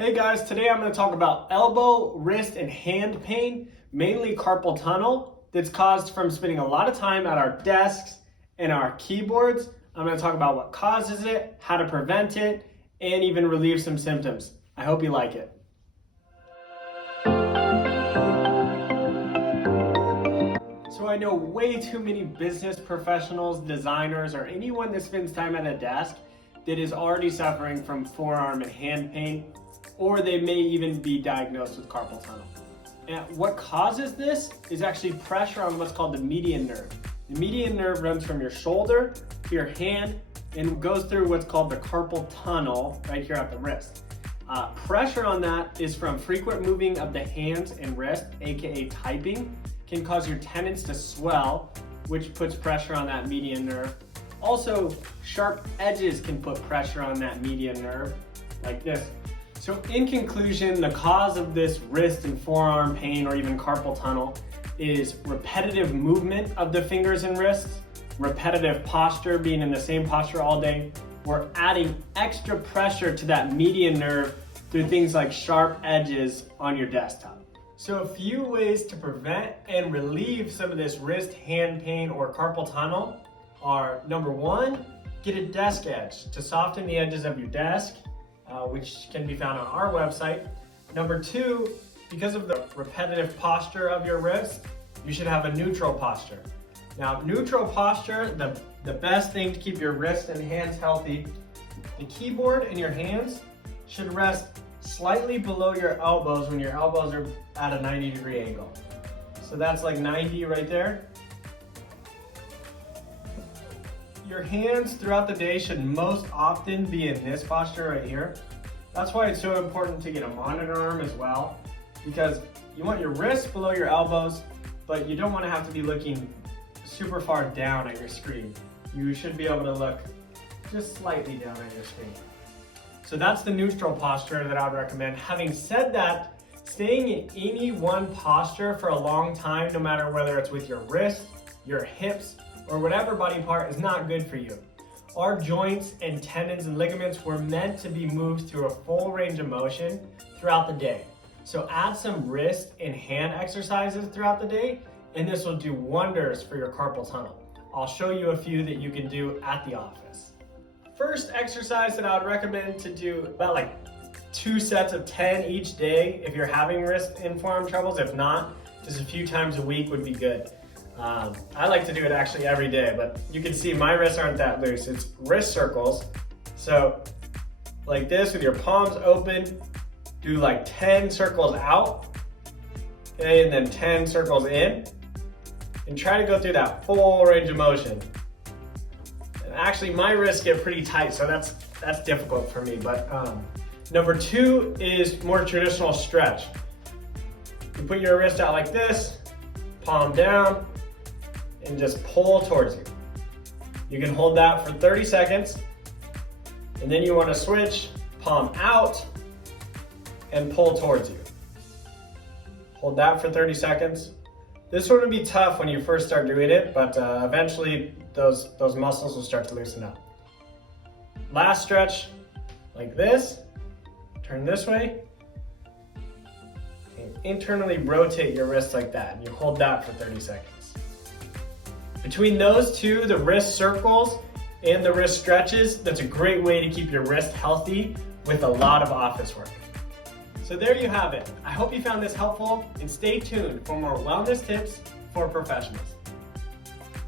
Hey guys, today I'm going to talk about elbow, wrist, and hand pain, mainly carpal tunnel, that's caused from spending a lot of time at our desks and our keyboards. I'm going to talk about what causes it, how to prevent it, and even relieve some symptoms. I hope you like it. So I know way too many business professionals, designers, or anyone that spends time at a desk that is already suffering from forearm and hand pain, or they may even be diagnosed with carpal tunnel. And what causes this is actually pressure on what's called the median nerve. The median nerve runs from your shoulder to your hand and goes through what's called the carpal tunnel right here at the wrist. Pressure on that is from frequent moving of the hands and wrist, aka typing, can cause your tendons to swell, which puts pressure on that median nerve. Also, sharp edges can put pressure on that median nerve, like this. So in conclusion, the cause of this wrist and forearm pain or even carpal tunnel is repetitive movement of the fingers and wrists, repetitive posture, being in the same posture all day, or adding extra pressure to that median nerve through things like sharp edges on your desktop. So a few ways to prevent and relieve some of this wrist, hand pain, or carpal tunnel are: number one, get a desk edge to soften the edges of your desk, which can be found on our website. Number two, because of the repetitive posture of your wrist, you should have a neutral posture. Now, neutral posture, the best thing to keep your wrists and hands healthy, the keyboard and your hands should rest slightly below your elbows when your elbows are at a 90-degree angle. So that's like 90 right there. Your hands throughout the day should most often be in this posture right here. That's why it's so important to get a monitor arm as well, because you want your wrists below your elbows, but you don't want to have to be looking super far down at your screen. You should be able to look just slightly down at your screen. So that's the neutral posture that I would recommend. Having said that, staying in any one posture for a long time, no matter whether it's with your wrist, your hips, or whatever body part, is not good for you. Our joints and tendons and ligaments were meant to be moved through a full range of motion throughout the day. So add some wrist and hand exercises throughout the day, and this will do wonders for your carpal tunnel. I'll show you a few that you can do at the office. First exercise that I would recommend to do about like 2 sets of 10 each day if you're having wrist and forearm troubles. If not, just a few times a week would be good. I like to do it actually every day, but you can see my wrists aren't that loose. It's wrist circles. So like this with your palms open, do like 10 circles out, okay, and then 10 circles in, and try to go through that full range of motion. And actually my wrists get pretty tight, so that's difficult for me. But number two is more traditional stretch. You put your wrist out like this, palm down, and just pull towards you. You can hold that for 30 seconds, and then you want to switch, palm out, and pull towards you. Hold that for 30 seconds. This one would be tough when you first start doing it, but eventually those muscles will start to loosen up. Last stretch, like this, turn this way, and internally rotate your wrist like that, and you hold that for 30 seconds. Between those two, the wrist circles and the wrist stretches, that's a great way to keep your wrist healthy with a lot of office work. So there you have it. I hope you found this helpful, and stay tuned for more wellness tips for professionals.